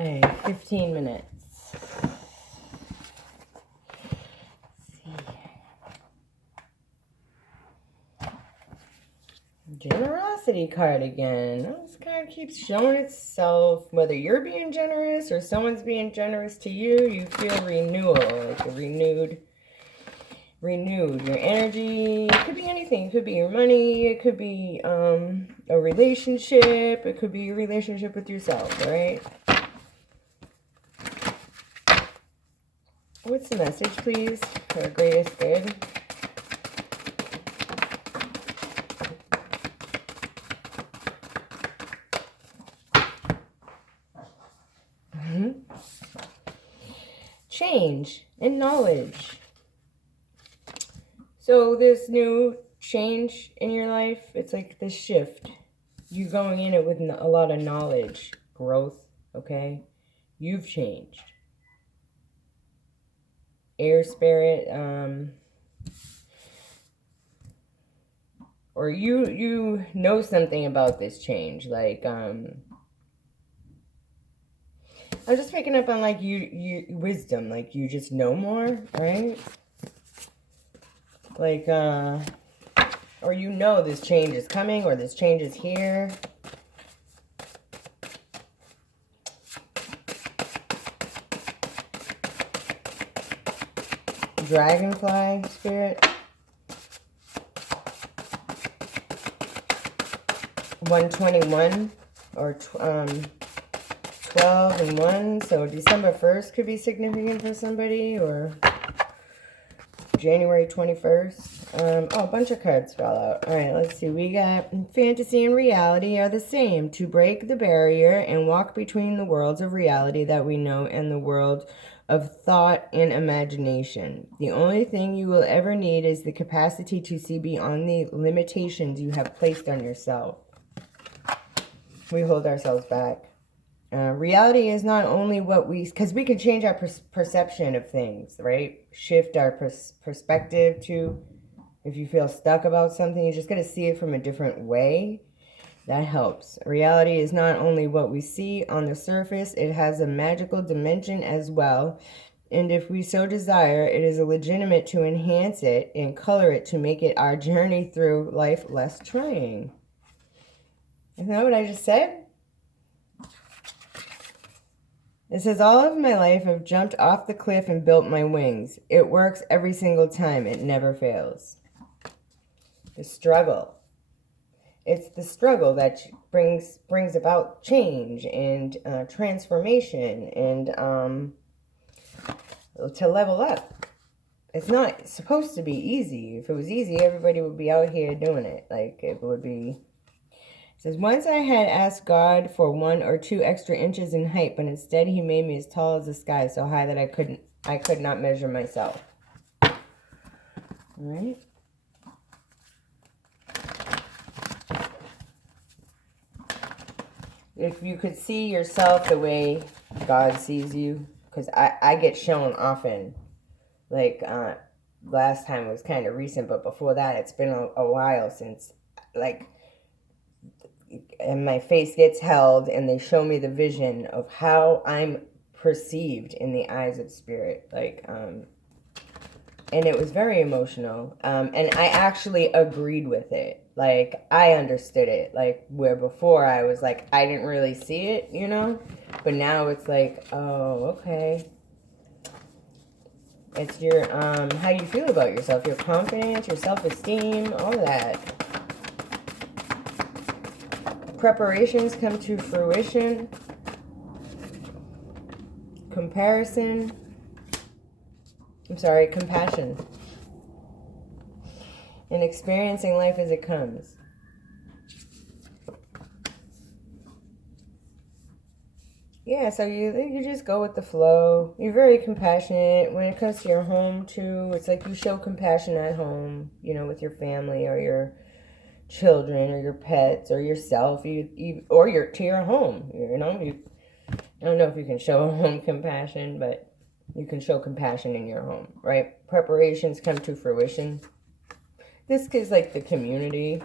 Okay, 15 minutes. Generosity card again. This card keeps showing itself. Whether you're being generous or someone's being generous to you, you feel renewal, like a renewed. Your energy. It could be anything. It could be your money. It could be a relationship. It could be your relationship with yourself, all right? What's the message, please, for our greatest good? Change and knowledge. So this new change in your life, it's like this shift. You're going in it with a lot of knowledge, growth, okay? You've changed. Air spirit, or you know something about this change, like I'm just picking up on like you wisdom, like you just know more, right? Like or you know this change is coming, or this change is here. Dragonfly spirit. 121 or 12 and 1. So December 1st could be significant for somebody, or January 21st. Oh, a bunch of cards fell out. All right, let's see. We got fantasy and reality are the same. To break the barrier and walk between the worlds of reality that we know and the world of thought and imagination. The only thing you will ever need is the capacity to see beyond the limitations you have placed on yourself. We hold ourselves back. Reality is not only what we, because we can change our perception of things, right? Shift our perspective to, if you feel stuck about something, you just got to see it from a different way. That helps. Reality is not only what we see on the surface, it has a magical dimension as well. And if we so desire, it is legitimate to enhance it and color it to make it our journey through life less trying. Isn't that what I just said? It says, all of my life I've jumped off the cliff and built my wings. It works every single time. It never fails. The struggle. It's the struggle that brings about change and transformation and to level up. It's not supposed to be easy. If it was easy, everybody would be out here doing it. Like, it would be... It says, once I had asked God for 1 or 2 extra inches in height, but instead he made me as tall as the sky, so high that I could not measure myself. All right. If you could see yourself the way God sees you, because I get shown often, like last time was kind of recent, but before that it's been a while since, like, and my face gets held and they show me the vision of how I'm perceived in the eyes of spirit, like and it was very emotional, and I actually agreed with it. Like, I understood it, like, where before I was like, I didn't really see it, you know, but now it's like, oh, okay. It's your how you feel about yourself, your confidence, your self-esteem, all of that. Preparations come to fruition. Compassion. And experiencing life as it comes. Yeah, so you just go with the flow. You're very compassionate. When it comes to your home, too, it's like you show compassion at home, you know, with your family or your children or your pets or yourself, or to your home, you know. I don't know if you can show home compassion, but you can show compassion in your home, right? Preparations come to fruition. This is like the community.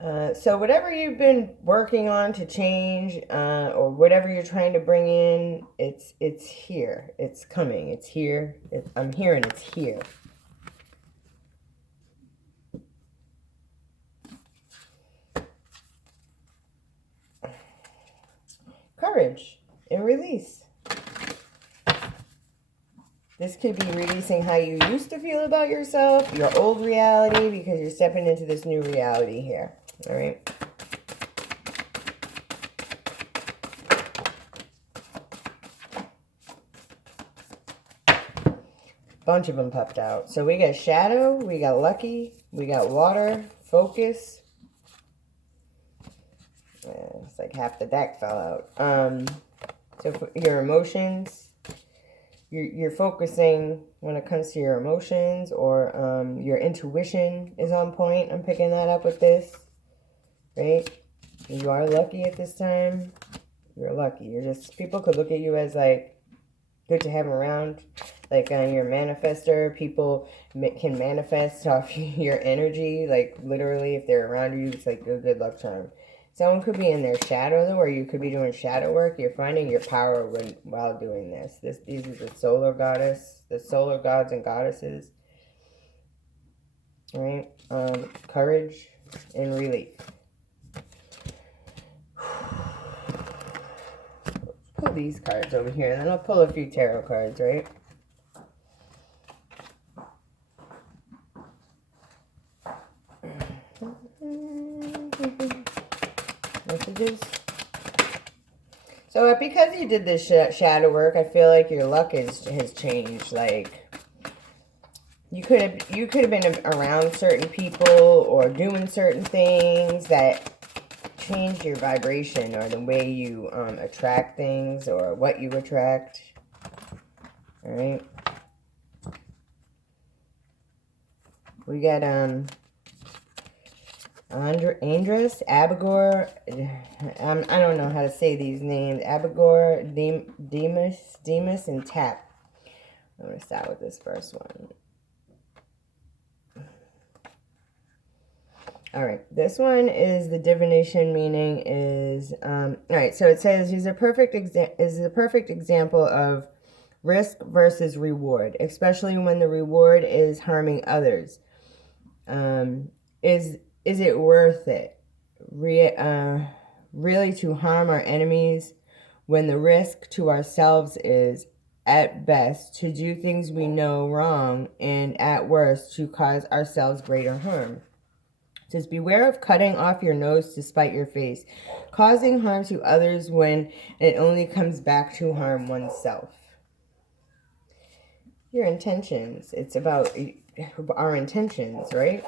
So whatever you've been working on to change, or whatever you're trying to bring in, it's here. It's coming. It's here. I'm hearing it's here. Courage and release. This could be releasing how you used to feel about yourself, your old reality, because you're stepping into this new reality here. All right. Bunch of them popped out. So we got shadow, we got lucky, we got water, focus. It's like half the deck fell out. So for your emotions, you're focusing when it comes to your emotions, or your intuition is on point. I'm picking that up with this, right? You are lucky at this time. You're lucky. You're just, people could look at you as like good to have around. Like you're a manifester. People can manifest off your energy. Like literally, if they're around you, it's like a good luck charm. Someone could be in their shadow though, or you could be doing shadow work. You're finding your power while doing this. These are the solar goddess, the solar gods and goddesses. Right? Courage and relief. Pull these cards over here, and then I'll pull a few tarot cards, right? Messages. So because you did this shadow work, I feel like your luck has changed. Like you could have been around certain people or doing certain things that changed your vibration, or the way you attract things, or what you attract. All right. We got Andrus, Abigor, I don't know how to say these names. Abigor, Demas, and Tap. I'm going to start with this first one. All right, this one is the divination meaning is, all right, so it says, is a perfect example of risk versus reward, especially when the reward is harming others. Is it worth it, really, to harm our enemies, when the risk to ourselves is, at best, to do things we know wrong, and at worst, to cause ourselves greater harm? It says, beware of cutting off your nose to spite your face, causing harm to others when it only comes back to harm oneself. Your intentions. It's about our intentions, right?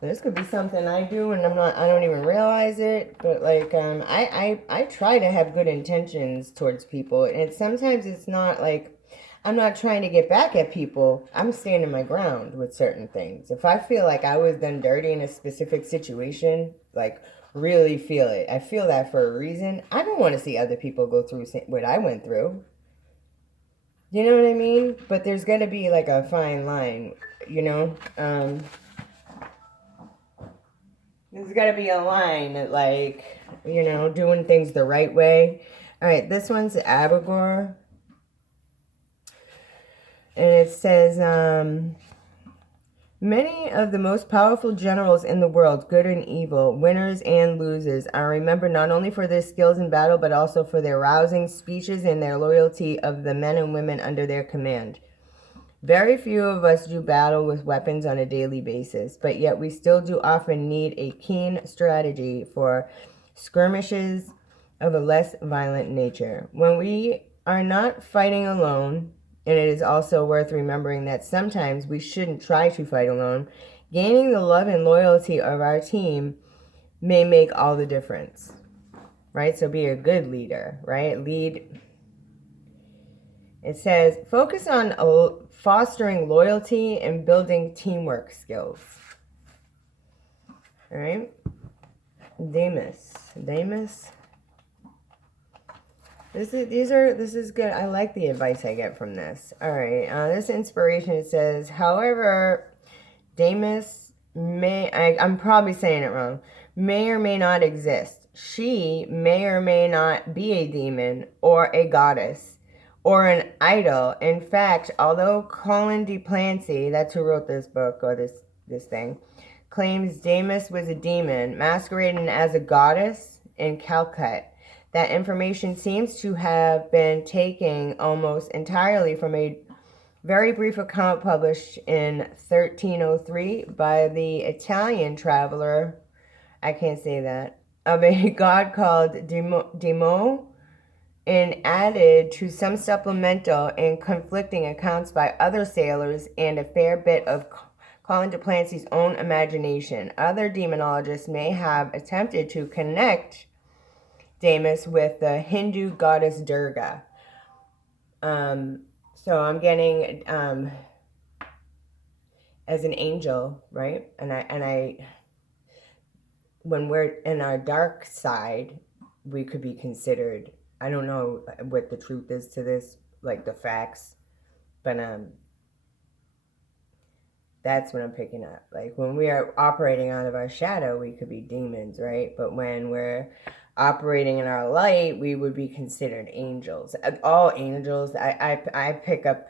This could be something I do and I don't even realize it, but like I try to have good intentions towards people, and sometimes it's not like I'm not trying to get back at people. I'm standing my ground with certain things. If I feel like I was done dirty in a specific situation, like really feel it, I feel that for a reason, I don't want to see other people go through what I went through. You know what I mean? But there's going to be like a fine line, you know? There's got to be a line that, like, you know, doing things the right way. All right, this one's Abigor. And it says, many of the most powerful generals in the world, good and evil, winners and losers, are remembered not only for their skills in battle, but also for their rousing speeches and their loyalty of the men and women under their command. Very few of us do battle with weapons on a daily basis, but yet we still do often need a keen strategy for skirmishes of a less violent nature. When we are not fighting alone, and it is also worth remembering that sometimes we shouldn't try to fight alone, gaining the love and loyalty of our team may make all the difference, right? So be a good leader, right? Lead. It says, focus on fostering loyalty and building teamwork skills. All right. Demas. This is good. I like the advice I get from this. All right. This inspiration, it says, however, Demas I'm probably saying it wrong, may or may not exist. She may or may not be a demon or a goddess or an idol. In fact, although Colin de Plancy, that's who wrote this book or this thing, claims Damis was a demon masquerading as a goddess in Calcutta, that information seems to have been taken almost entirely from a very brief account published in 1303 by the Italian traveler, I can't say that, of a god called Demo, and added to some supplemental and conflicting accounts by other sailors and a fair bit of Colin de Plancy's own imagination. Other demonologists may have attempted to connect Damis with the Hindu goddess Durga. So I'm getting as an angel, right? And I when we're in our dark side, we could be considered, I don't know what the truth is to this, like the facts, but that's what I'm picking up. Like when we are operating out of our shadow, we could be demons, right? But when we're operating in our light, we would be considered angels. All angels. I pick up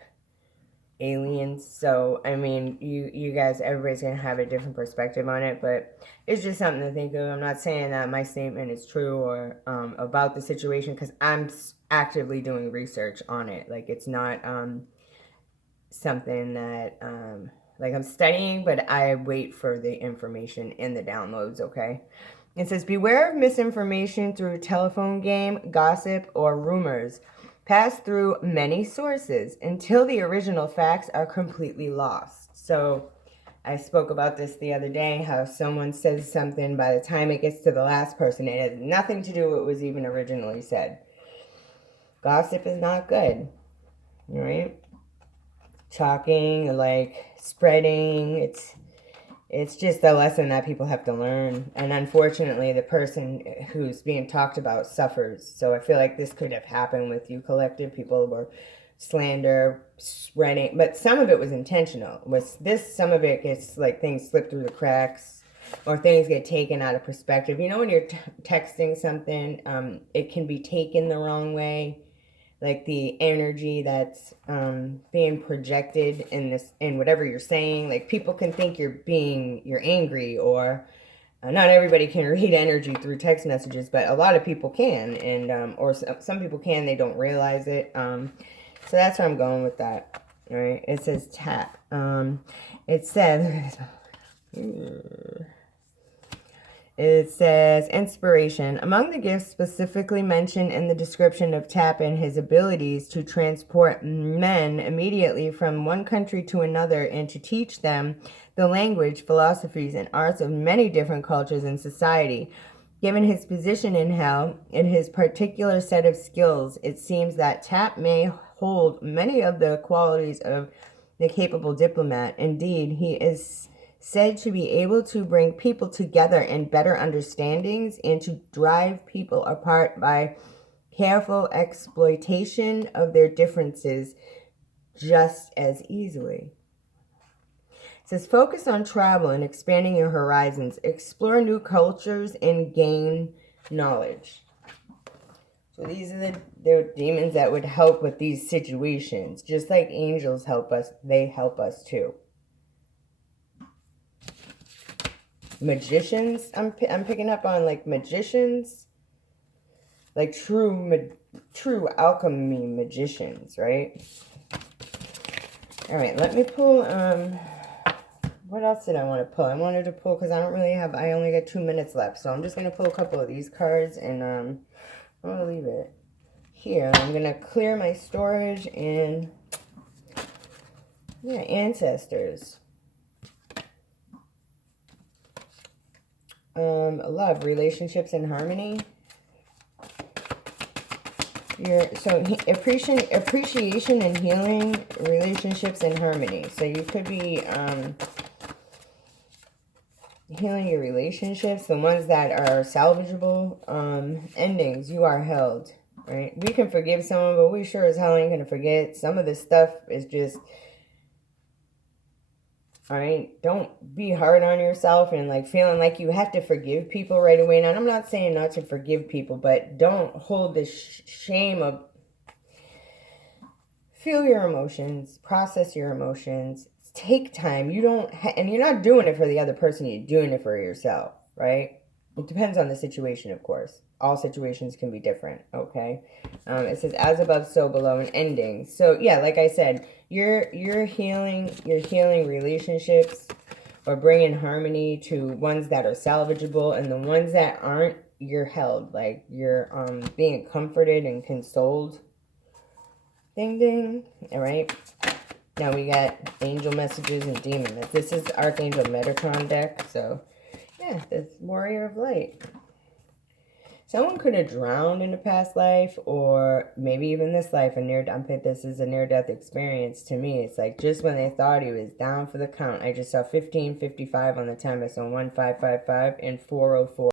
aliens, so I mean, you guys, everybody's gonna have a different perspective on it, but it's just something to think of. I'm not saying that my statement is true or about the situation, because I'm actively doing research on it. Like it's not something that like I'm studying, but I wait for the information in the downloads. Okay, it says, beware of misinformation through telephone game, gossip, or rumors. Pass through many sources until the original facts are completely lost. So I spoke about this the other day, how someone says something, by the time it gets to the last person, it has nothing to do with what was even originally said. Gossip is not good, right? Talking, like spreading, it's just a lesson that people have to learn. And unfortunately, the person who's being talked about suffers. So I feel like this could have happened with you collective. People were slander, spreading, but some of it was intentional. Some of it gets like things slip through the cracks, or things get taken out of perspective. You know, when you're texting something, it can be taken the wrong way. Like the energy that's being projected in whatever you're saying. Like people can think you're angry, or not everybody can read energy through text messages, but a lot of people can, and or some people can, they don't realize it. So that's where I'm going with that. All right, it says tap. It says. It says, inspiration. Among the gifts specifically mentioned in the description of Tap and his abilities to transport men immediately from one country to another and to teach them the language, philosophies, and arts of many different cultures and society. Given his position in hell and his particular set of skills, it seems that Tap may hold many of the qualities of the capable diplomat. Indeed, he is said to be able to bring people together in better understandings and to drive people apart by careful exploitation of their differences just as easily. It says, focus on travel and expanding your horizons. Explore new cultures and gain knowledge. So these are the demons that would help with these situations. Just like angels help us, they help us too. Magicians, I'm picking up on like magicians, like true alchemy magicians, right? All right, let me pull, what else did I want to pull? I wanted to pull, because I only got 2 minutes left, so I'm just going to pull a couple of these cards, and I'm going to leave it here. I'm going to clear my storage, and yeah, ancestors. Love, relationships and harmony. Appreciation and healing, relationships and harmony. So you could be healing your relationships, the ones that are salvageable. Endings, you are held, right? We can forgive someone, but we sure as hell ain't gonna forget. Some of this stuff is just All right, don't be hard on yourself and like feeling like you have to forgive people right away. Now, I'm not saying not to forgive people, but don't hold this shame of, feel your emotions, process your emotions, take time. You don't, and you're not doing it for the other person, you're doing it for yourself, right? It depends on the situation, of course. All situations can be different, okay? It says, as above, so below, an ending. So, yeah, like I said, you're healing relationships or bringing harmony to ones that are salvageable, and the ones that aren't, you're held. Like, you're being comforted and consoled. Ding, ding. All right. Now we got angel messages and demon messages. This is Archangel Metatron deck. So, yeah, this Warrior of Light. Someone could have drowned in a past life, or maybe even this life. This is a near-death experience to me. It's like just when they thought he was down for the count. I just saw 1555 on the time. I saw 1555 and 404.